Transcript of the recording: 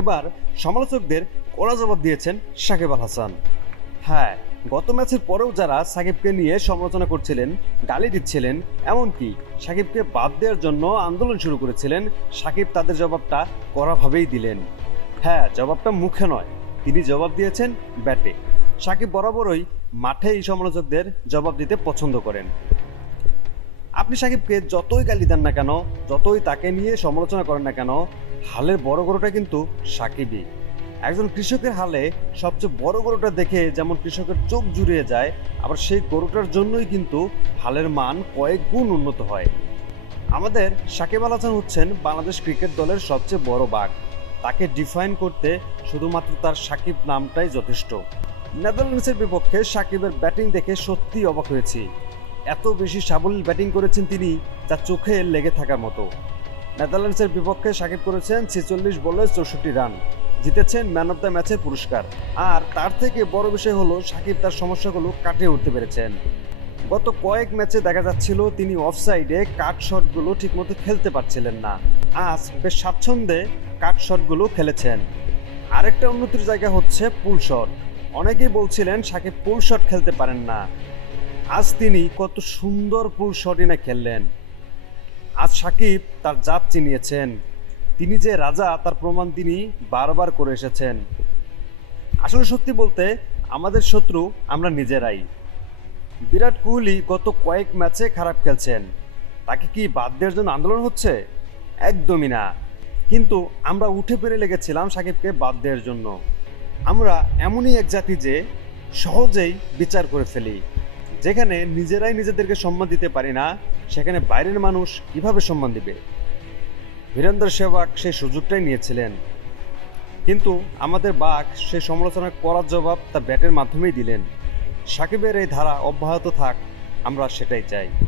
এবার সমালোচকদের কড়া জবাব দিয়েছেন সাকিব আল হাসান। হ্যাঁ গত ম্যাচের পরেও যারা সাকিবকে নিয়ে সমালোচনা করছিলেন, গালি দিচ্ছিলেন, এমনকি সাকিবকে বাদ দেওয়ার জন্য আন্দোলন শুরু করেছিলেন, সাকিব তাদের জবাবটা কড়াভাবেই দিলেন। হ্যাঁ জবাবটা মুখে নয়, তিনি জবাব দিয়েছেন ব্যাটে। সাকিব বরাবরই মাঠে এই সমালোচকদের জবাব দিতে পছন্দ করেন। আপনি সাকিবকে যতই গালি দেন না কেন, যতই তাকে নিয়ে সমালোচনা করেন না কেন, হালের বড় গরুটা কিন্তু সাকিবই। একজন কৃষকের হালে সবচেয়ে বড় গরুটা দেখে যেমন কৃষকের চোখ জুড়িয়ে যায়, আবার সেই গরুটার জন্যই কিন্তু হালের মান কয়েক গুণ উন্নত হয়। আমাদের সাকিব আল হাসান হচ্ছেন বাংলাদেশ ক্রিকেট দলের সবচেয়ে বড় বাঘ। তাকে ডিফাইন করতে শুধুমাত্র তার সাকিব নামটাই যথেষ্ট। নেদারল্যান্ডসের বিপক্ষে সাকিবের ব্যাটিং দেখে সত্যিই অবাক হয়েছি। এত বেশি সাবলীল ব্যাটিং করেছেন তিনি যা চোখে লেগে থাকার মতো। নেদারল্যান্ডসের বিপক্ষে সাকিব করেছেন ছেচল্লিশ বলে চৌষট্টি রান। জিতেছেন ম্যান অফ দ্য ম্যাচের পুরস্কার। আর তার থেকে বড় বিষয় হলো, সাকিব তার সমস্যাগুলো কাটিয়ে উঠতে পেরেছেন। গত কয়েক ম্যাচে দেখা যাচ্ছিল, তিনি অফসাইডে কাট শটগুলো ঠিকমতো খেলতে পারছিলেন না। আজ বেশ স্বাচ্ছন্দ্যে কাট শটগুলো খেলেছেন। আরেকটা উন্নতির জায়গা হচ্ছে পুল শট। অনেকেই বলছিলেন, সাকিব পুল শট খেলতে পারেন না। আজ তিনি কত সুন্দর পুল শটই না খেললেন। আজ সাকিব তার জাত চিনিয়েছেন। তিনি যে রাজা, তার প্রমাণ তিনি বারবার করে এসেছেন। আসলে সত্যি বলতে, আমাদের শত্রু আমরা নিজেরাই। বিরাট কোহলি গত কয়েক ম্যাচে খারাপ খেলছেন। তাকে কি বাদ দেওয়ার জন্য আন্দোলন হচ্ছে? একদমই না। কিন্তু আমরা উঠে পেরে লেগেছিলাম সাকিবকে বাদ দেওয়ার জন্য। আমরা এমনই এক জাতি যে সহজেই বিচার করে ফেলি। যেখানে নিজেরাই নিজেদেরকে সম্মান দিতে পারি না, সেখানে বাইরের মানুষ কীভাবে সম্মান দিবে? বীরেন্দ্র সেবাক সেই সুযোগটাই নিয়েছিলেন। কিন্তু আমাদের বাঘ সেই সমালোচনা করার জবাব তা ব্যাটের মাধ্যমেই দিলেন। সাকিবের এই ধারা অব্যাহত থাক, আমরা সেটাই চাই।